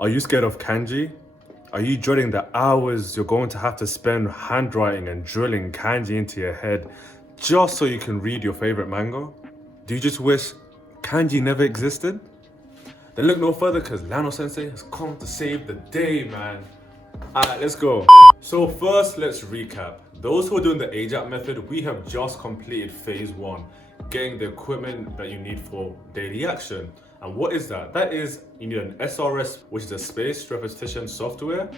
Are you scared of kanji? Are you dreading the hours you're going to have to spend handwriting and drilling kanji into your head just so you can read your favorite manga? Do you just wish kanji never existed? Then look no further because Lano Sensei has come to save the day, man. Alright, let's go. So first, let's recap. Those who are doing the AJAP method, we have just completed phase 1, getting the equipment that you need for daily action. And what is that? That is, you need an SRS, which is a spaced repetition software.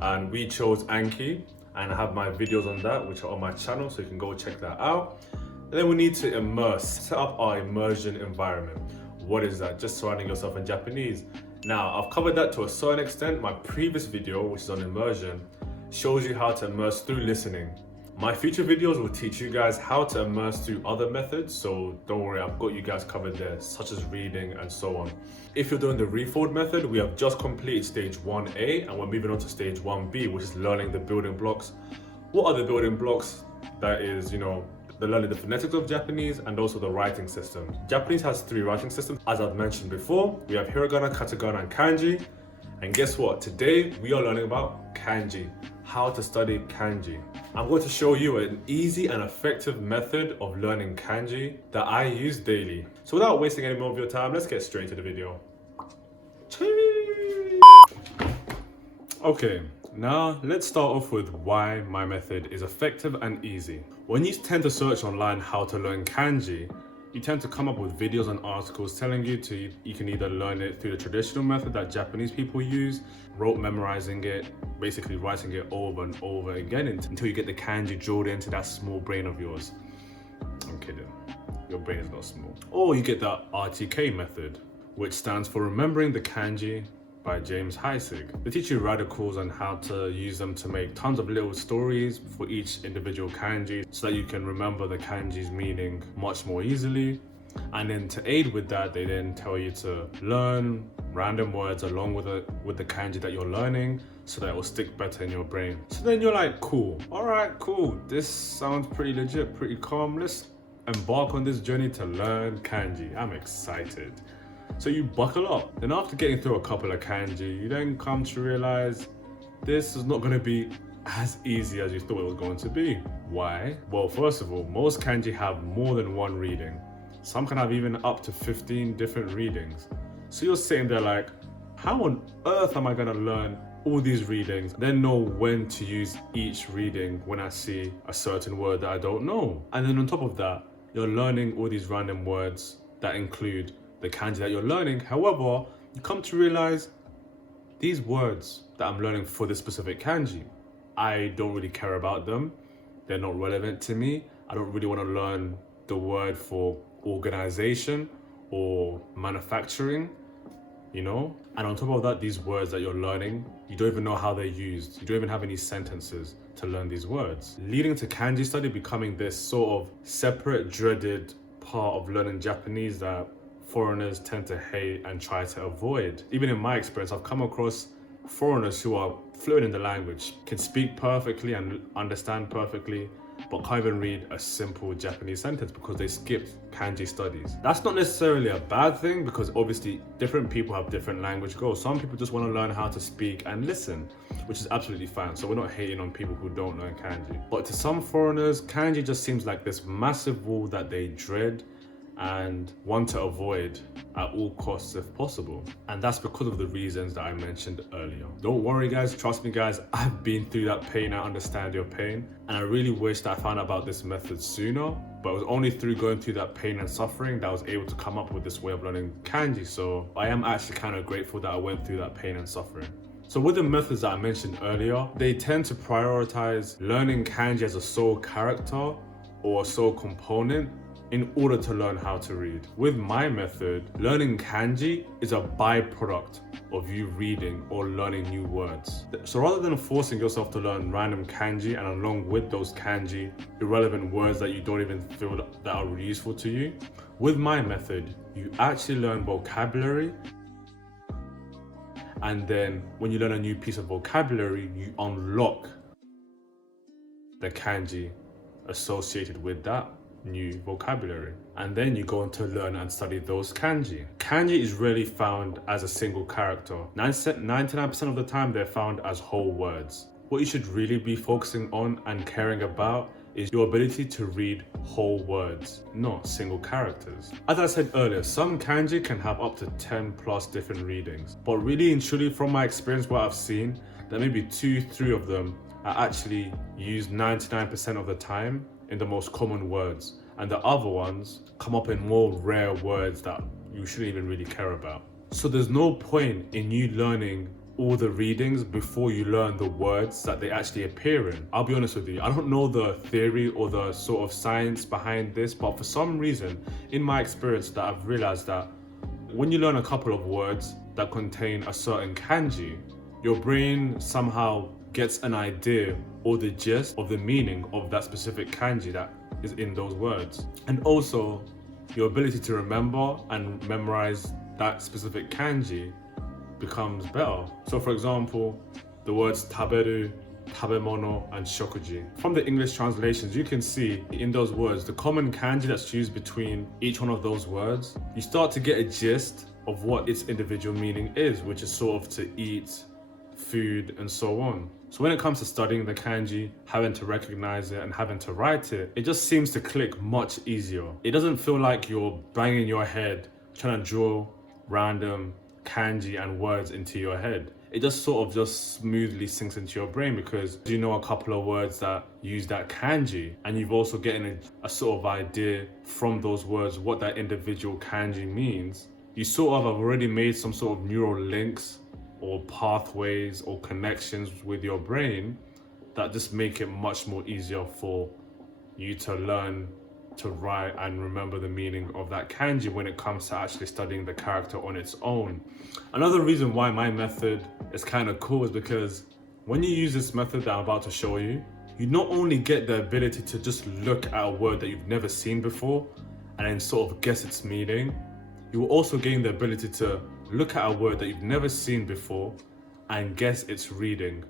And we chose Anki, and I have my videos on that, which are on my channel, so you can go check that out. And then we need to immerse, set up our immersion environment. What is that? Just surrounding yourself in Japanese. Now, I've covered that to a certain extent. My previous video, which is on immersion, shows you how to immerse through listening. My future videos will teach you guys how to immerse through other methods, so don't worry, I've got you guys covered there, such as reading and so on. If you're doing the refold method, we have just completed stage 1A and we're moving on to stage 1B, which is learning the building blocks. What are the building blocks? That is, the learning the phonetics of Japanese and also the writing system. Japanese has 3 writing systems, as I've mentioned before. We have hiragana, katakana, and kanji. And guess what? Today we are learning about kanji, how to study kanji. I'm going to show you an easy and effective method of learning kanji that I use daily. So without wasting any more of your time, let's get straight to the video. Okay, now let's start off with why my method is effective and easy. When you tend to search online how to learn kanji, you tend to come up with videos and articles telling you you can either learn it through the traditional method that Japanese people use, rote memorizing it, basically writing it over and over again until you get the kanji drilled into that small brain of yours. I'm kidding, your brain is not small. Or you get the RTK method, which stands for Remembering the Kanji by James Heisig. They teach you radicals on how to use them to make tons of little stories for each individual kanji so that you can remember the kanji's meaning much more easily. And then to aid with that, they then tell you to learn random words along with the kanji that you're learning so that it will stick better in your brain. So then you're like, cool, all right, cool. This sounds pretty legit, pretty calm. Let's embark on this journey to learn kanji. I'm excited. So you buckle up. Then after getting through a couple of kanji, you then come to realize this is not going to be as easy as you thought it was going to be. Why? Well, first of all, most kanji have more than one reading. Some can have even up to 15 different readings. So you're sitting there like, how on earth am I going to learn all these readings, then know when to use each reading when I see a certain word that I don't know? And then on top of that, you're learning all these random words that include the kanji that you're learning. However, you come to realize these words that I'm learning for this specific kanji, I don't really care about them. They're not relevant to me. I don't really want to learn the word for organization or manufacturing, And on top of that, these words that you're learning, you don't even know how they're used. You don't even have any sentences to learn these words, leading to kanji study becoming this sort of separate, dreaded part of learning Japanese that foreigners tend to hate and try to avoid. Even in my experience, I've come across foreigners who are fluent in the language, can speak perfectly and understand perfectly, but can't even read a simple Japanese sentence because they skipped kanji studies. That's not necessarily a bad thing because obviously different people have different language goals. Some people just want to learn how to speak and listen, which is absolutely fine. So we're not hating on people who don't learn kanji. But to some foreigners, kanji just seems like this massive wall that they dread and want to avoid at all costs if possible. And that's because of the reasons that I mentioned earlier. Don't worry guys, trust me guys, I've been through that pain, I understand your pain. And I really wish that I found out about this method sooner, but it was only through going through that pain and suffering that I was able to come up with this way of learning kanji. So I am actually kind of grateful that I went through that pain and suffering. So with the methods that I mentioned earlier, they tend to prioritize learning kanji as a sole character or a sole component in order to learn how to read. With my method, learning kanji is a byproduct of you reading or learning new words. So rather than forcing yourself to learn random kanji and along with those kanji, irrelevant words that you don't even feel that are useful to you, with my method, you actually learn vocabulary. And then when you learn a new piece of vocabulary, you unlock the kanji associated with that new vocabulary. And then you go on to learn and study those kanji. Kanji is rarely found as a single character. 99% of the time they're found as whole words. What you should really be focusing on and caring about is your ability to read whole words, not single characters. As I said earlier, some kanji can have up to 10 plus different readings. But really and truly from my experience, what I've seen, that maybe 2-3 of them are actually used 99% of the time in the most common words. And the other ones come up in more rare words that you shouldn't even really care about. So there's no point in you learning all the readings before you learn the words that they actually appear in. I'll be honest with you, I don't know the theory or the sort of science behind this, but for some reason, in my experience, that I've realized that when you learn a couple of words that contain a certain kanji, your brain somehow gets an idea or the gist of the meaning of that specific kanji that is in those words. And also, your ability to remember and memorize that specific kanji becomes better. So for example, the words taberu, tabemono, and shokuji. From the English translations, you can see in those words, the common kanji that's used between each one of those words, you start to get a gist of what its individual meaning is, which is sort of to eat, food, and so on. So when it comes to studying the kanji, having to recognize it and having to write it, it just seems to click much easier. It doesn't feel like you're banging your head trying to draw random kanji and words into your head. It just sort of just smoothly sinks into your brain because you know a couple of words that use that kanji, and you've also getting a sort of idea from those words what that individual kanji means. You sort of have already made some sort of neural links or pathways or connections with your brain that just make it much more easier for you to learn to write and remember the meaning of that kanji when it comes to actually studying the character on its own. Another reason why my method is kind of cool is because when you use this method that I'm about to show you, you not only get the ability to just look at a word that you've never seen before and then sort of guess its meaning, you will also gain the ability to look at a word that you've never seen before and guess its reading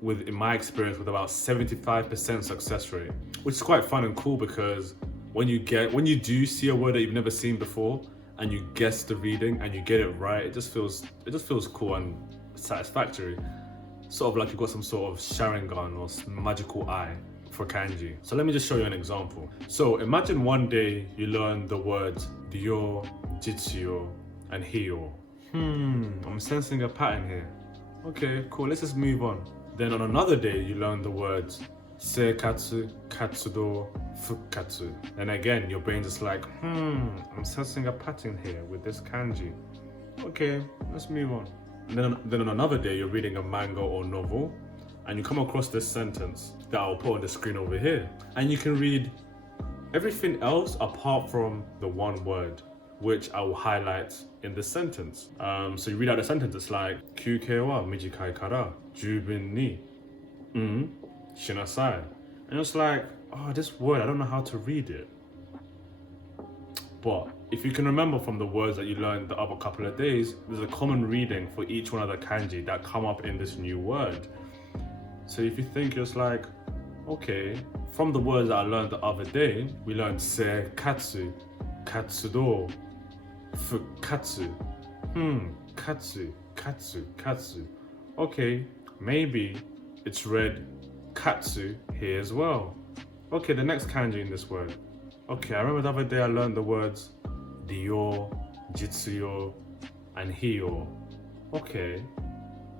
with, in my experience, with about 75% success rate, which is quite fun and cool because when you do see a word that you've never seen before and you guess the reading and you get it right, it just feels cool and satisfactory. Sort of like you've got some sort of Sharingan or magical eye for kanji. So let me just show you an example. So imagine one day you learn the words ryo, jitsuyo, and hiyo. I'm sensing a pattern here. Okay, cool, let's just move on. Then on another day, you learn the words seikatsu, katsudo, fukkatsu. And again, your brain's just like, I'm sensing a pattern here with this kanji. Okay, let's move on. And then on another day, you're reading a manga or novel, and you come across this sentence that I'll put on the screen over here. And you can read everything else apart from the one word, which I will highlight in the sentence. So you read out the sentence, it's like, kyukei wa mijikai kara jubun ni shinasai. And it's like, oh, this word, I don't know how to read it. But if you can remember from the words that you learned the other couple of days, there's a common reading for each one of the kanji that come up in this new word. So if you think, it's like, okay, from the words that I learned the other day, we learned seikatsu, katsudo, fukkatsu. Katsu, katsu, katsu. Okay, maybe it's read katsu here as well. Okay, the next kanji in this word. Okay, I remember the other day I learned the words ryo, jitsuyo, and hiyo. Okay,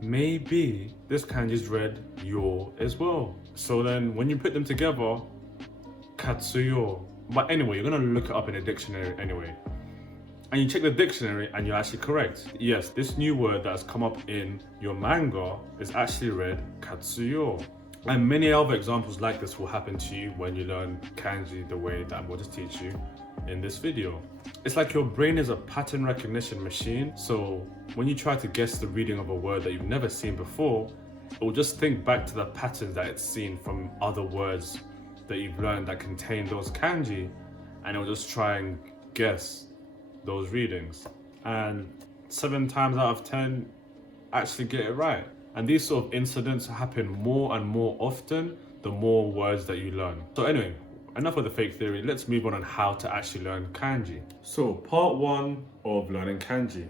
maybe this kanji is read yo as well. So then when you put them together, katsuyo. But anyway, you're gonna look it up in a dictionary anyway. And you check the dictionary and you're actually correct. Yes, this new word that has come up in your manga is actually read katsuyo. And many other examples like this will happen to you when you learn kanji the way that I'm going to teach you in this video. It's like your brain is a pattern recognition machine. So when you try to guess the reading of a word that you've never seen before, it will just think back to the patterns that it's seen from other words that you've learned that contain those kanji, and it'll just try and guess those readings. And 7 times out of 10 actually get it right. And these sort of incidents happen more and more often the more words that you learn. So anyway, enough of the fake theory, let's move on how to actually learn kanji. So part 1 of learning kanji.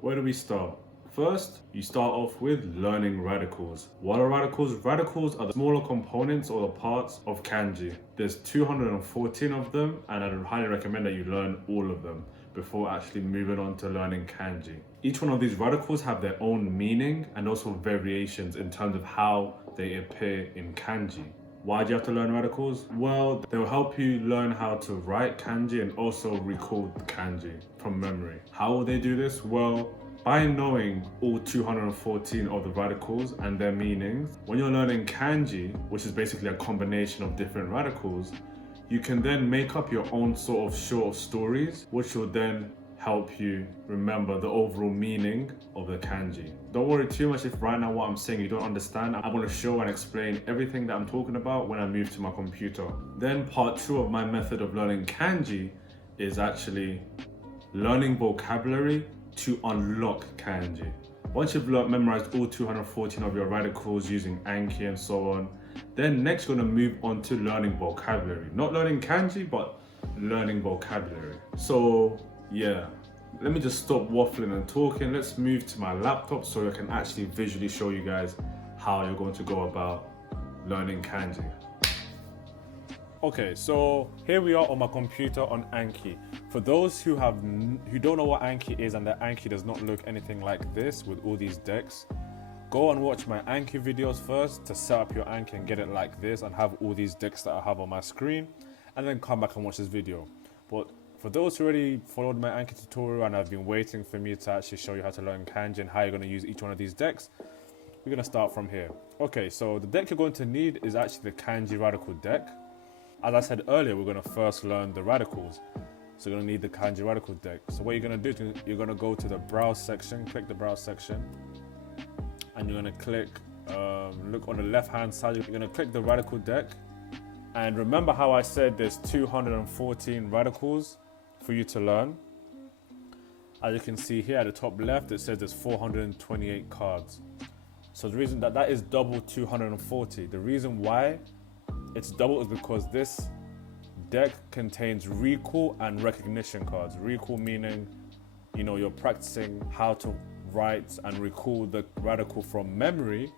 Where do we start? First, you start off with learning radicals. What are radicals? Radicals are the smaller components or the parts of kanji. There's 214 of them, and I would highly recommend that you learn all of them before actually moving on to learning kanji. Each one of these radicals have their own meaning and also variations in terms of how they appear in kanji. Why do you have to learn radicals? Well, they'll help you learn how to write kanji and also recall kanji from memory. How will they do this? Well, by knowing all 214 of the radicals and their meanings, when you're learning kanji, which is basically a combination of different radicals, you can then make up your own sort of short stories, which will then help you remember the overall meaning of the kanji. Don't worry too much if right now what I'm saying you don't understand. I'm going to show and explain everything that I'm talking about when I move to my computer. Then part 2 of my method of learning kanji is actually learning vocabulary to unlock kanji. Once you've memorized all 214 of your radicals using Anki and so on, then next you're going to move on to learning vocabulary. Not learning kanji, but learning vocabulary. So yeah, let me just stop waffling and talking. Let's move to my laptop so I can actually visually show you guys how you're going to go about learning kanji. Okay, so here we are on my computer on Anki. For those who don't know what Anki is and that Anki does not look anything like this with all these decks, go and watch my Anki videos first to set up your Anki and get it like this and have all these decks that I have on my screen, and then come back and watch this video. But for those who already followed my Anki tutorial and have been waiting for me to actually show you how to learn kanji and how you're going to use each one of these decks, we're going to start from here. Okay, so the deck you're going to need is actually the kanji radical deck. As I said earlier, we're going to first learn the radicals. So you're going to need the kanji radical deck. So what you're going to do is you're going to go to the browse section, click the browse section, and you're going to click, look on the left hand side, you're going to click the radical deck. And remember how I said there's 214 radicals for you to learn. As you can see here at the top left, it says there's 428 cards. So the reason that is double 240. The reason why it's double is because this deck contains recall and recognition cards. Recall meaning, you know, you're practicing how to write and recall the radical from memory,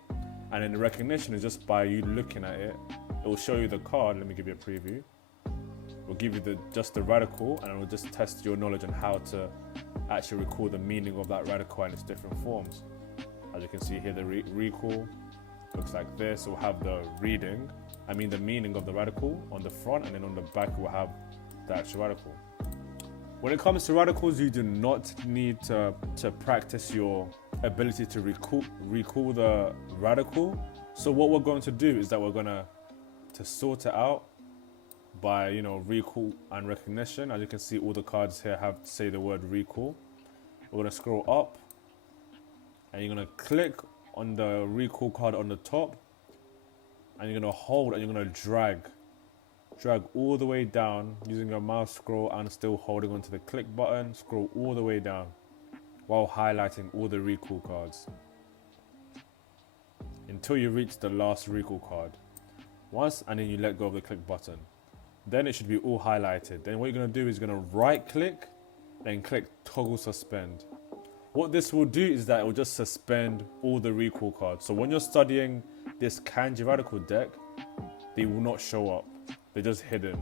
and then the recognition is just by you looking at it. It will show you the card. Let me give you a preview. We'll give you just the radical, and it will just test your knowledge on how to actually recall the meaning of that radical and its different forms. As you can see here, the recall looks like this. We'll have the the meaning of the radical on the front, and then on the back we'll have the actual radical. When it comes to radicals, you do not need to practice your ability to recall the radical. So what we're going to do is that we're going to sort it out by, you know, recall and recognition. As you can see, all the cards here have to say the word recall. We're going to scroll up, and you're going to click on the recall card on the top, and you're going to hold and you're going to drag all the way down using your mouse scroll and still holding onto the click button. Scroll all the way down while highlighting all the recall cards until you reach the last recall card. Once, and then you let go of the click button. Then it should be all highlighted. Then what you're going to do is you're going to right click, then click toggle suspend. What this will do is that it will just suspend all the recall cards. So when you're studying this kanji radical deck, they will not show up. They're just hidden.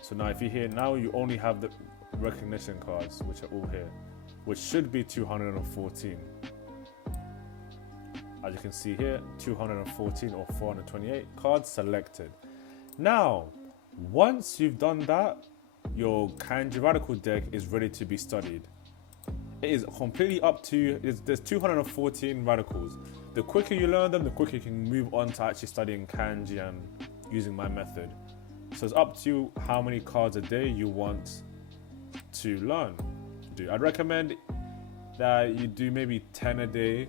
So now if you hear, now you only have the recognition cards, which are all here, which should be 214. As you can see here, 214 or 428 cards selected. Now, once you've done that, your kanji radical deck is ready to be studied. It is completely up to you. There's 214 radicals. The quicker you learn them, the quicker you can move on to actually studying kanji and using my method. So it's up to you how many cards a day you want to learn. I'd recommend that you do maybe 10 a day,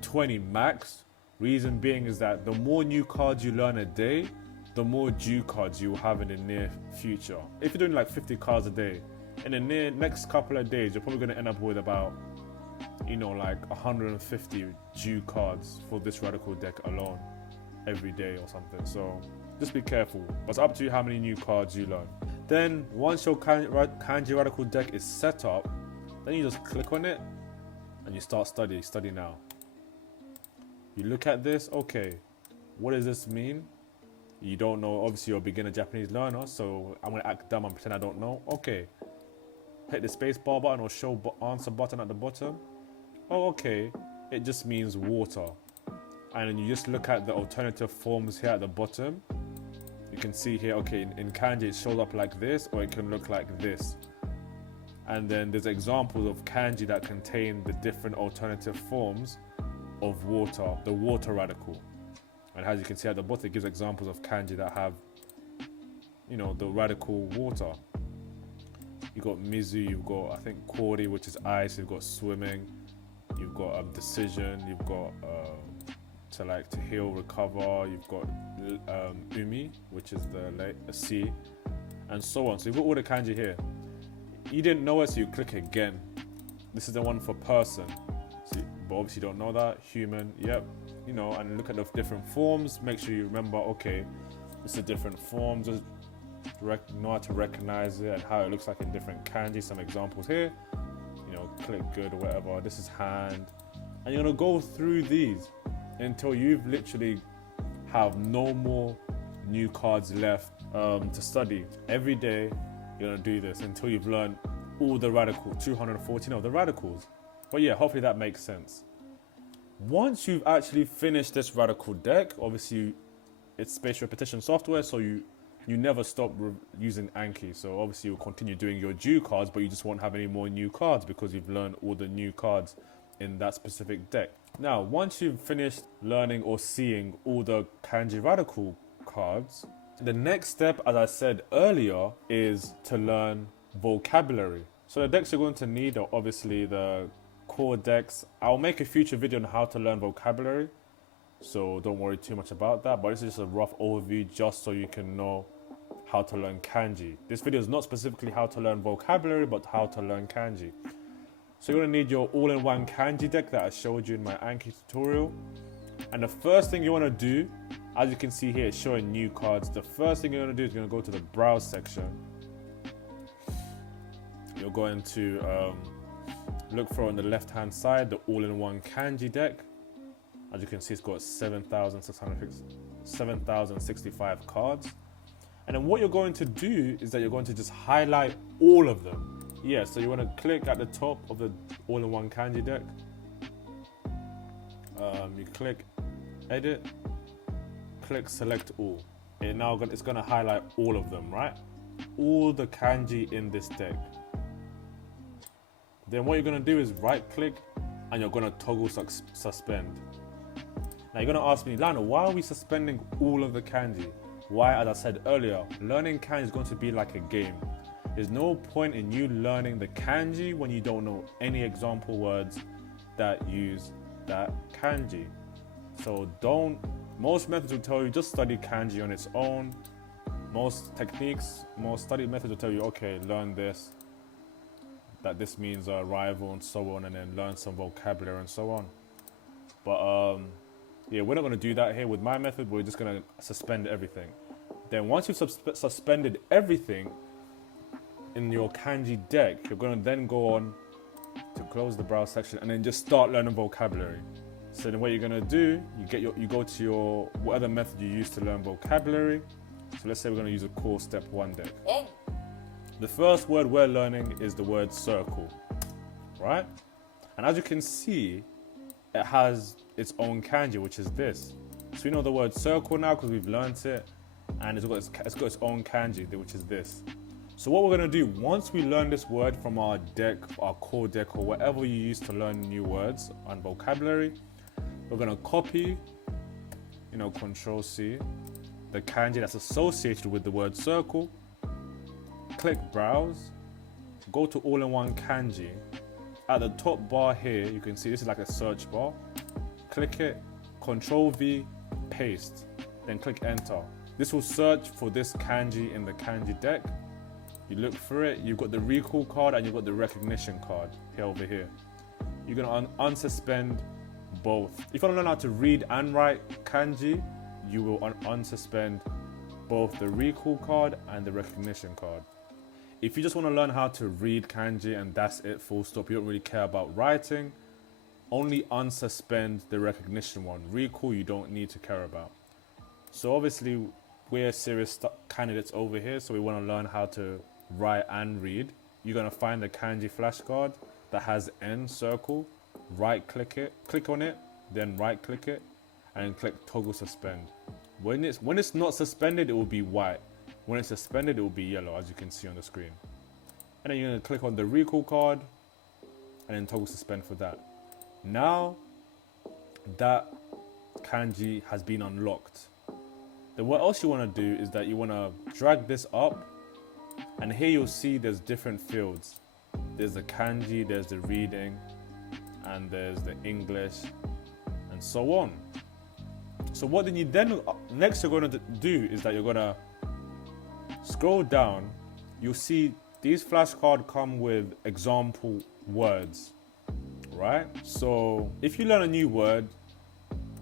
20 max. Reason being is that the more new cards you learn a day, the more due cards you will have in the near future. If you're doing like 50 cards a day, in the next couple of days, you're probably going to end up with about, you know, like 150 due cards for this radical deck alone every day or something. So Just be careful. But it's up to you how many new cards you learn. Then once your kanji radical deck is set up, then you just click on it and you start studying. Study now. You look at this, okay, what does this mean? You don't know, obviously you're a beginner Japanese learner, so I'm gonna act dumb and pretend I don't know. Okay, hit the space bar button or show answer button at the bottom. Oh, okay, it just means water. And then you just look at the alternative forms here at the bottom. You can see here, okay, in kanji it shows up like this, or it can look like this. And then there's examples of kanji that contain the different alternative forms of water, the water radical. And as you can see at the bottom, it gives examples of kanji that have, you know, the radical water. You've got mizu, you've got, I think, kori, which is ice, you've got swimming, you've got decision, you've got to heal, recover, you've got umi, which is the sea, and so on. So you've got all the kanji here. You didn't know it, so you click again. This is the one for person. So, but obviously you don't know that. Human, yep. You know, and look at the different forms. Make sure you remember, okay, it's the different forms. Just know how to recognize it and how it looks like in different kanji. Some examples here. You know, click good or whatever. This is hand. And you're gonna go through these until you've literally have no more new cards left to study. Every day you're gonna do this until you've learned all the radicals, 214 of the radicals. But yeah, hopefully that makes sense. Once you've actually finished this radical deck, obviously it's spaced repetition software, so you never stop using Anki. So obviously you'll continue doing your due cards, but you just won't have any more new cards because you've learned all the new cards in that specific deck. Now, once you've finished learning or seeing all the kanji radical cards, the next step, as I said earlier, is to learn vocabulary. So the decks you're going to need are obviously the core decks. I'll make a future video on how to learn vocabulary, so don't worry too much about that, but this is just a rough overview just so you can know how to learn kanji. This video is not specifically how to learn vocabulary, but how to learn kanji. So you're going to need your all-in-one kanji deck that I showed you in my Anki tutorial. And the first thing you want to do, as you can see here, it's showing new cards. The first thing you're going to do is you're going to go to the browse section. You're going to look for on the left-hand side the all-in-one kanji deck. As you can see, it's got 7,065 cards. And then what you're going to do is that you're going to just highlight all of them. Yeah, so you want to click at the top of the all-in-one kanji deck. You click edit, click select all. It's going to highlight all of them, right? All the kanji in this deck. Then what you're going to do is right click and you're going to toggle suspend. Now you're going to ask me, Lionel, why are we suspending all of the kanji? Why, as I said earlier, learning kanji is going to be like a game. There's no point in you learning the kanji when you don't know any example words that use that kanji. So most methods will tell you just study kanji on its own. Most study methods will tell you, okay, learn this, that this means arrival and so on, and then learn some vocabulary and so on. But yeah, we're not going to do that here. With my method, we're just going to suspend everything. Then once you've suspended everything in your kanji deck, you're going to then go on to close the browse section and then just start learning vocabulary. So then what you're going to do, you go to your whatever method you use to learn vocabulary. So let's say we're going to use a core step 1 deck. The first word we're learning is the word circle, right? And as you can see, it has its own kanji, which is this. So we know the word circle now because we've learnt it, and it's got its own kanji, which is this. So what we're going to do, once we learn this word from our deck, our core deck, or whatever you use to learn new words and vocabulary, we're going to copy, Control C, the kanji that's associated with the word circle, click browse, go to all-in-one kanji. At the top bar here, you can see this is like a search bar. Click it, Control V, paste, then click enter. This will search for this kanji in the kanji deck. You look for it, you've got the recall card and you've got the recognition card here over here. You're gonna unsuspend both. If you wanna learn how to read and write kanji, you will unsuspend both the recall card and the recognition card. If you just want to learn how to read kanji and that's it, full stop, you don't really care about writing, only unsuspend the recognition one. Recall you don't need to care about. So obviously we're serious candidates over here, so we want to learn how to write and read. You're going to find the kanji flashcard that has N circle, right click it, click on it, then right click it, and click toggle suspend. When it's not suspended, it will be white. When it's suspended, it will be yellow, as you can see on the screen. And then you're going to click on the recall card and then toggle suspend for that. Now that kanji has been unlocked, then what else you want to do is that you want to drag this up, and here you'll see there's different fields. There's the kanji, there's the reading, and there's the English, and so on. So what then next you're going to do is that you're going to scroll down. You'll see these flashcards come with example words, right? So if you learn a new word,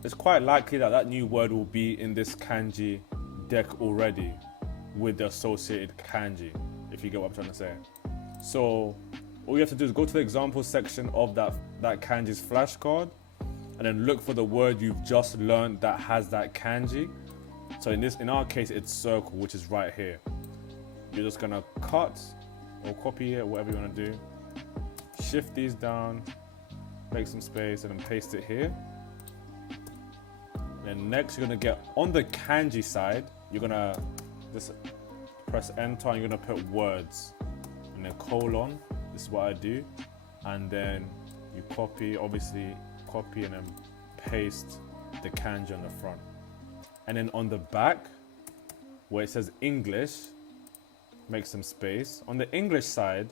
it's quite likely that that new word will be in this kanji deck already with the associated kanji, if you get what I'm trying to say. So all you have to do is go to the example section of that kanji's flashcard and then look for the word you've just learned that has that kanji. So in our case, it's circle, which is right here. You're just gonna cut or copy it, whatever you wanna do. Shift these down, make some space, and then paste it here. And next, you're gonna get on the kanji side, you're gonna just press enter and you're gonna put words and then colon. This is what I do. And then you copy and then paste the kanji on the front. And then on the back, where it says English, make some space. On the English side,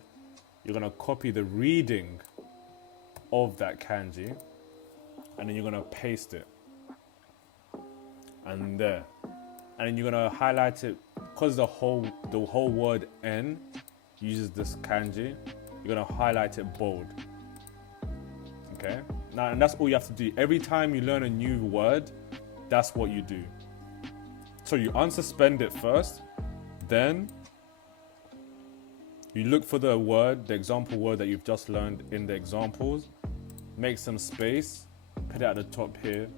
you're gonna copy the reading of that kanji and then you're gonna paste it. And there. And then you're gonna highlight it, because the whole word N uses this kanji, you're gonna highlight it bold. Okay? Now, and that's all you have to do. Every time you learn a new word, that's what you do. So you unsuspend it first, then you look for the word, the example word that you've just learned in the examples, make some space, put it at the top here,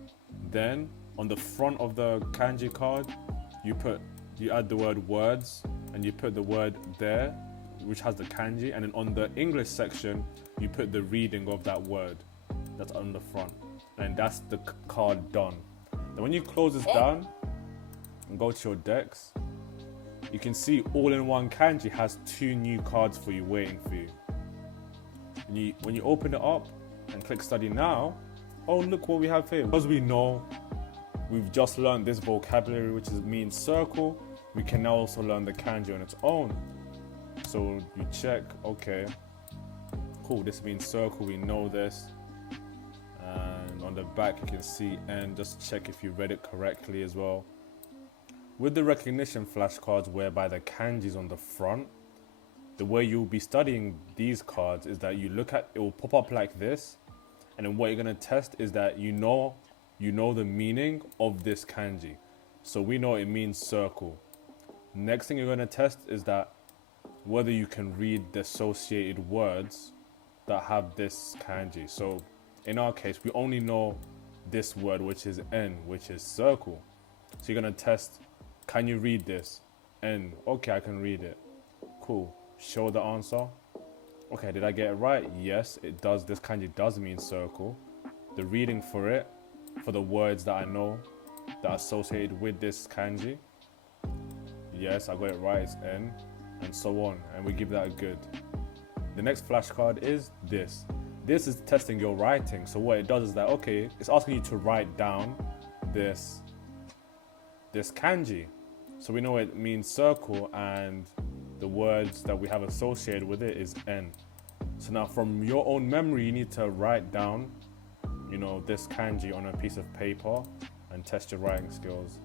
then on the front of the kanji card, you add the word words and you put the word there, which has the kanji, and then on the English section, you put the reading of that word that's on the front, and that's the card done. Then when you close this down and go to your decks, you can see all-in-one kanji has 2 new cards for you waiting for you. When you open it up and click study now, oh look what we have here. Because we know we've just learned this vocabulary, which means circle, we can now also learn the kanji on its own. So you check, okay, cool, this means circle, we know this. And on the back you can see N, just check if you read it correctly as well. With the recognition flashcards whereby the kanji is on the front, the way you'll be studying these cards is that you look at, it will pop up like this, and then what you're gonna test is that you know the meaning of this kanji. So we know it means circle. Next thing you're gonna test is that whether you can read the associated words that have this kanji. So in our case, we only know this word, which is N, which is circle. So you're gonna test, can you read this? N, okay, I can read it. Cool, show the answer. Okay, did I get it right? Yes, it does. This kanji does mean circle. The reading for it, for the words that I know that are associated with this kanji. Yes, I got it right, it's N, and so on. And we give that a good. The next flashcard is this. This is testing your writing. So what it does is that, okay, it's asking you to write down this kanji. So we know it means circle, and the words that we have associated with it is N. So now from your own memory, you need to write down, this kanji on a piece of paper and test your writing skills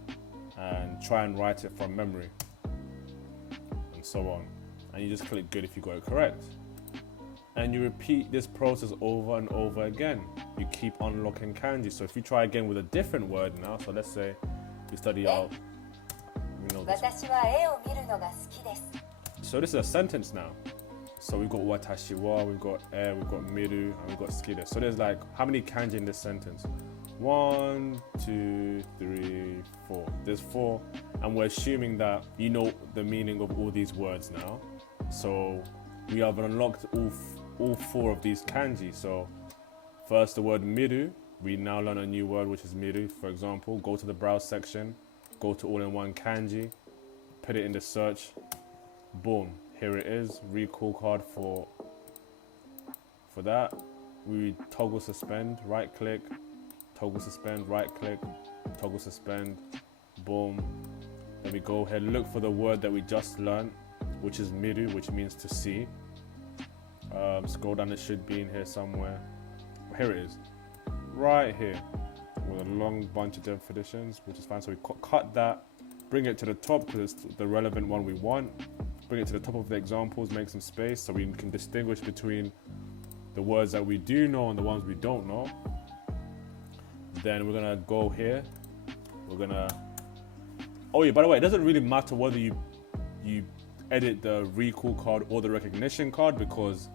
and try and write it from memory and so on. And you just click good if you got it correct. And you repeat this process over and over again. You keep unlocking kanji. So if you try again with a different word now, so let's say we study out We know this one. 私は絵を見るのが好きです。 So this is a sentence now. So we've got watashi wa, we've got e, we've got miru, and we've got suki desu. So there's like, how many kanji in this sentence? 1, 2, 3, 4. There's 4, and we're assuming that you know the meaning of all these words now. So we have unlocked all 4 of these kanji. So first, the word miru. We now learn a new word, which is miru. For example, go to the browse section, go to all-in-one kanji, put it in the search. Boom, here it is. Recall card for that. We toggle suspend, right click, toggle suspend, right click, toggle suspend. Boom. Then we go ahead, look for the word that we just learned, which is miru, which means to see. Scroll down, it should be in here somewhere. Here it is, right here, with a long bunch of definitions, which is fine. So we cut that, bring it to the top because it's the relevant one we want. Bring it to the top of the examples, make some space so we can distinguish between the words that we do know and the ones we don't know. Then we're gonna go here. We're gonna. Oh yeah, by the way, it doesn't really matter whether you edit the recall card or the recognition card, because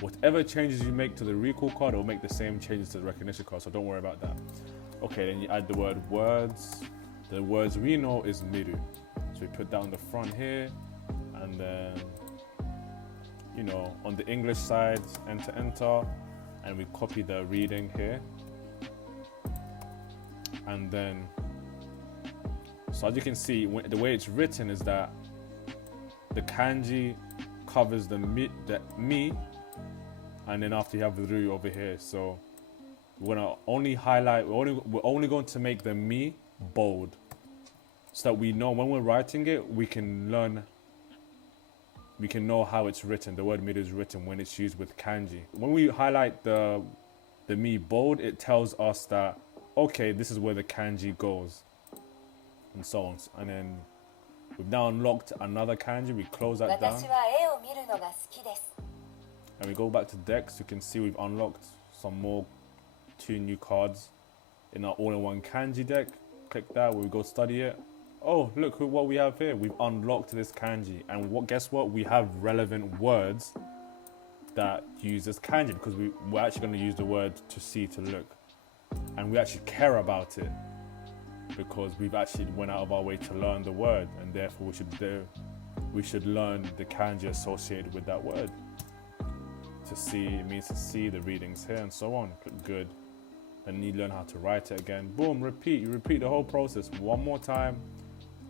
whatever changes you make to the recall card, it will make the same changes to the recognition card, so don't worry about that. Okay, then you add the word words. The words we know is miru. So we put that on the front here, and then, you know, on the English side, enter, and we copy the reading here. And then, so as you can see, the way it's written is that the kanji covers the mi, and then after you have the ru over here. So we're gonna only highlight, we're only going to make the mi bold, so that we know when we're writing it, we can know how it's written. The word miru is written when it's used with kanji. When we highlight the mi bold, it tells us that, okay, this is where the kanji goes, and so on. And then we've now unlocked another kanji. We close that down. 私は絵を見るのが好きです。 And we go back to decks. You can see we've unlocked some more 2 new cards in our all-in-one kanji deck. Click that. We go study it. Oh, look what we have here. We've unlocked this kanji, and guess what? We have relevant words that use this kanji, because we're actually going to use the word to see, to look, and we actually care about it because we've actually went out of our way to learn the word, and therefore we should learn the kanji associated with that word. To see, it means to see, the readings here, and so on. Click good, and you learn how to write it again. Boom, repeat. You repeat the whole process one more time,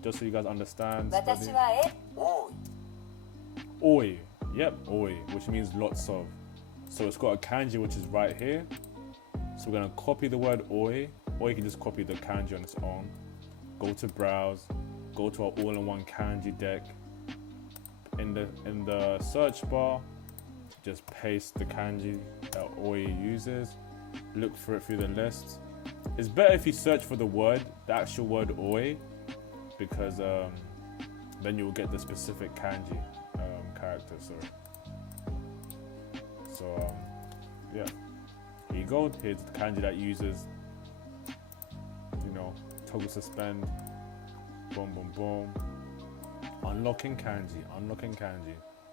just so you guys understand. 私は絵 Oi, yep, oi, which means lots of. So it's got a kanji which is right here. So we're gonna copy the word oi, or you can just copy the kanji on its own. Go to browse, go to our all-in-one kanji deck. In the search bar, just paste the kanji that oi uses. Look for it through the list. It's better if you search for the word, the actual word oi, because then you'll get the specific kanji character. So yeah, here you go. Here's the kanji that uses, you know, toggle suspend. Boom, boom, boom. Unlocking kanji.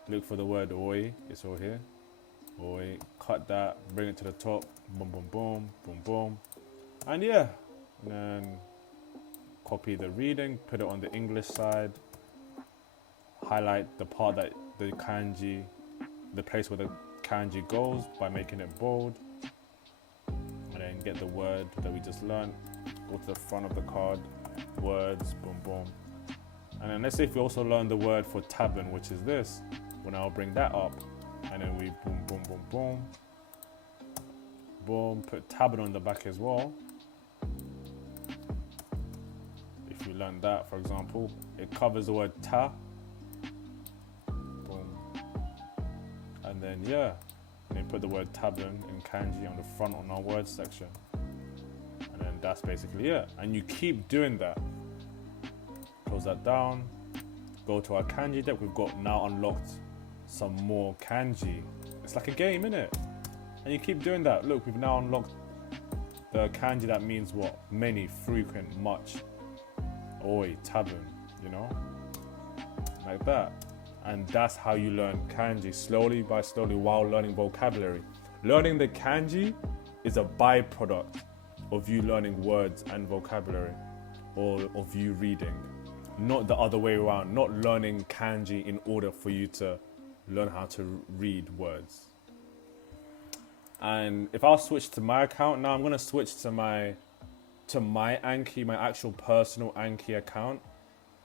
Look for the word oi. It's all here. Oi. Cut that. Bring it to the top. Boom, boom, boom, boom, boom. And yeah, and then copy the reading. Put it on the English side. Highlight the part that the kanji, the place where the kanji goes, by making it bold. And then get the word that we just learned. Go to the front of the card. Words. Boom, boom. And then let's say if we also learn the word for tabun, which is this. Well, now I'll bring that up, and then we boom, boom, boom, boom, boom. Put tabun on the back as well. If you learn that, for example, it covers the word ta. Boom. And then yeah, and then put the word tabun in kanji on the front on our words section. And then that's basically it. And you keep doing that. Close that down. Go to our kanji deck. We've got now unlocked some more kanji. It's like a game, innit? And you keep doing that. Look, we've now unlocked the kanji that means what? Many, frequent, much. Oi, tabun. you know, like that. And that's how you learn kanji, slowly by slowly, while learning vocabulary. Learning the kanji is a byproduct of you learning words and vocabulary, or of you reading, not the other way around, not learning kanji in order for you to learn how to read words. And if I'll switch to my account now, I'm gonna switch to my Anki, my actual personal Anki account,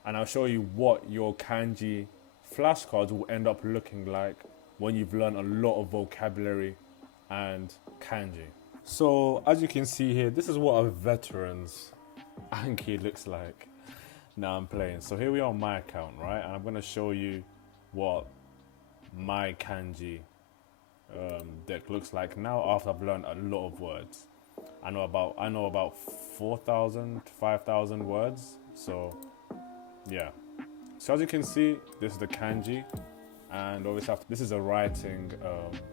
and I'll show you what your kanji flashcards will end up looking like when you've learned a lot of vocabulary and kanji. So as you can see here, this is what a veteran's Anki looks like. Now I'm playing. So here we are on my account, right? And I'm gonna show you what my kanji deck looks like now after I've learned a lot of words. I know about 4,000, 5,000 words. So yeah. So as you can see, this is the kanji, and obviously this is a writing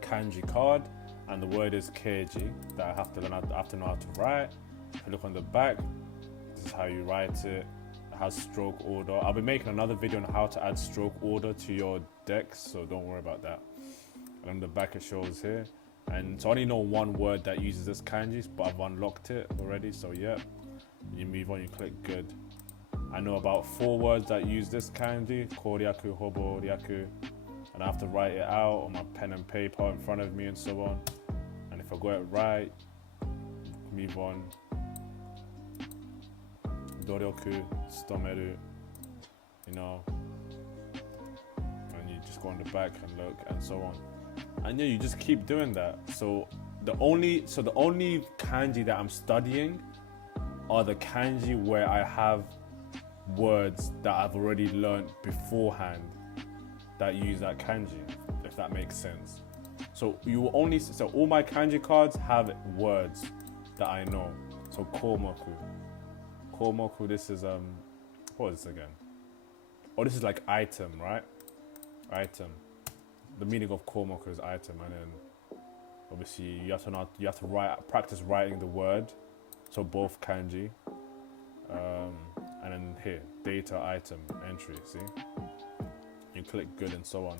kanji card, and the word is keiji that I have to learn. I have to know how to write. If you look on the back, this is how you write it. It has stroke order. I'll be making another video on how to add stroke order to your decks, so don't worry about that. And on the back it shows here, and so I only know one word that uses this kanji, but I've unlocked it already. So yeah, you move on, you click good. I know about 4 words that use this kanji, koryaku, hobo, ryaku, and I have to write it out on my pen and paper in front of me and so on. And if I got it right, move on. Doryoku, stomeru, you know, and you just go on the back and look and so on. And yeah, you just keep doing that. So the only kanji that I'm studying are the kanji where I have words that I've already learned beforehand that use that kanji, if that makes sense. So all my kanji cards have words that I know. So komoku, this is what is this again? Oh, this is like item, right? Item. The meaning of komoku is item, and then obviously you have to practice writing the word. So both kanji. And then here, data, item, entry, see? You click good and so on.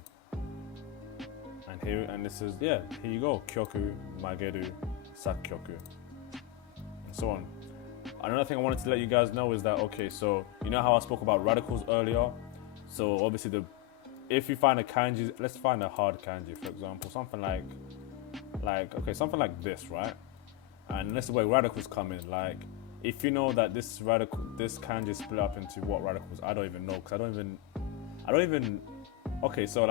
And this is, yeah, here you go. Kyoku, mageru, sakkyoku, and so on. Another thing I wanted to let you guys know is that, okay, so you know how I spoke about radicals earlier? So obviously if you find a kanji, let's find a hard kanji, for example, something something like this, right? And this is where radicals come in. Like, if you know that this kanji is split up into what radicals, I don't even know, because I don't even, okay, so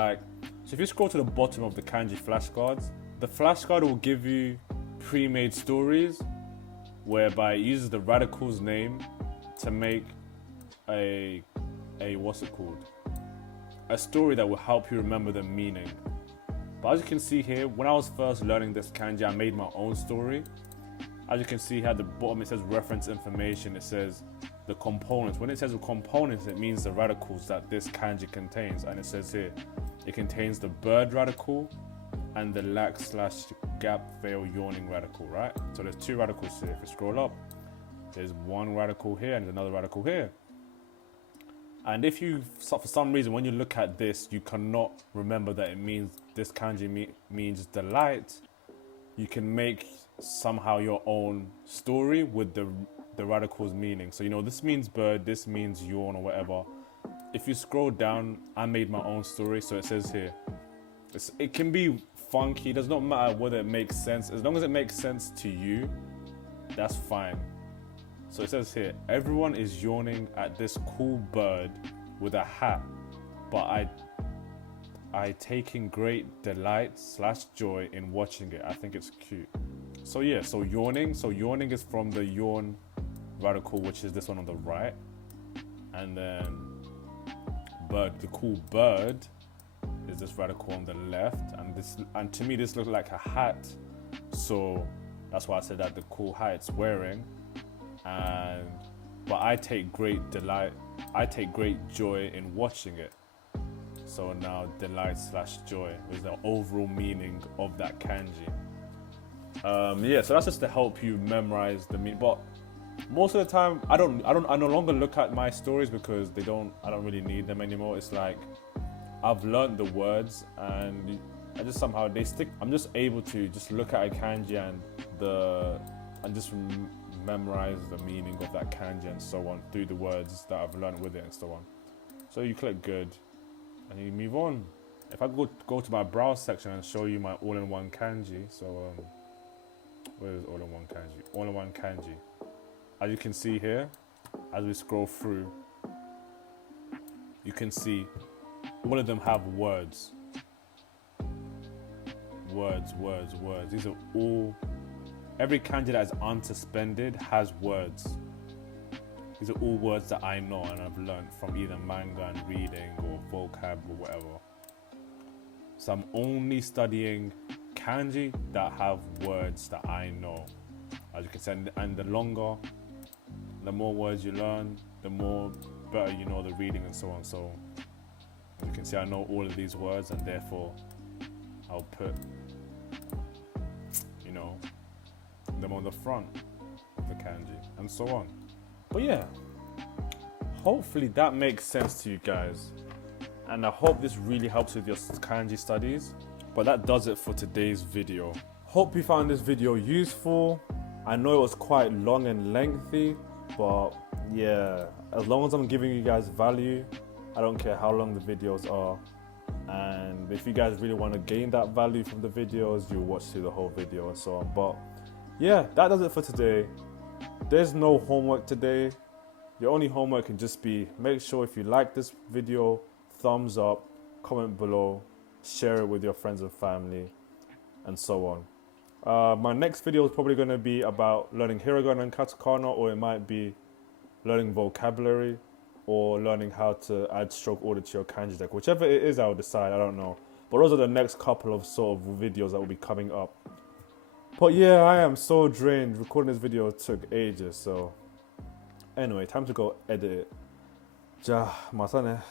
if you scroll to the bottom of the kanji flashcards, the flashcard will give you pre-made stories, whereby it uses the radical's name to make a what's it called? A story that will help you remember the meaning. But as you can see here, when I was first learning this kanji, I made my own story. As you can see here at the bottom, it says reference information. It says the components. When it says the components, it means the radicals that this kanji contains. And it says here, it contains the bird radical and the lack/gap veil yawning radical, right? So there's 2 radicals here. If you scroll up, there's 1 radical here and another radical here. And if you, for some reason, when you look at this, you cannot remember that it means this kanji means delight, you can make somehow your own story with the radical's meaning. So, you know, this means bird, this means yawn or whatever. If you scroll down, I made my own story. So it says here, it can be funky. It does not matter whether it makes sense. As long as it makes sense to you, that's fine. So it says here, everyone is yawning at this cool bird with a hat, but I taking great delight/joy in watching it. I think it's cute. So yeah, so yawning is from the yawn radical, which is this one on the right. And then bird, the cool bird, is this radical on the left. And to me this looks like a hat. So that's why I said that the cool hat it's wearing. But I take great joy in watching it. So now delight/joy is the overall meaning of that kanji. Yeah, so that's just to help you memorize the meaning. But most of the time I no longer look at my stories because I don't really need them anymore. It's like I've learned the words and I just somehow they stick. I'm just able to just look at a kanji and just memorize the meaning of that kanji and so on through the words that I've learned with it and so on. So you click good and you move on. If I go to my browse section and show you my all-in-one kanji, so where is all-in-one kanji? All-in-one kanji. As you can see here, as we scroll through, you can see all of them have words. Words. These are all, every kanji that is unsuspended has words. These are all words that I know and I've learned from either manga and reading or vocab or whatever. So I'm only studying kanji that have words that I know. As you can see, and the more words you learn, the more better you know the reading and so on. So as you can see, I know all of these words and therefore I'll put, them on the front of the kanji and so on. But yeah, hopefully that makes sense to you guys. And I hope this really helps with your kanji studies. But that does it for today's video. Hope you found this video useful. I know it was quite long and lengthy, but yeah, as long as I'm giving you guys value, I don't care how long the videos are. And if you guys really want to gain that value from the videos, you watch through the whole video and so on. But yeah, that does it for today. There's no homework today. Your only homework can just be make sure if you like this video, thumbs up, comment below, share it with your friends and family, and so on. My next video is probably going to be about learning hiragana and katakana, or it might be learning vocabulary, or learning how to add stroke order to your kanji deck. Whichever it is, I'll decide. I don't know. But those are the next couple of sort of videos that will be coming up. But yeah, I am so drained. Recording this video took ages. So anyway, time to go edit it. Ja, masane.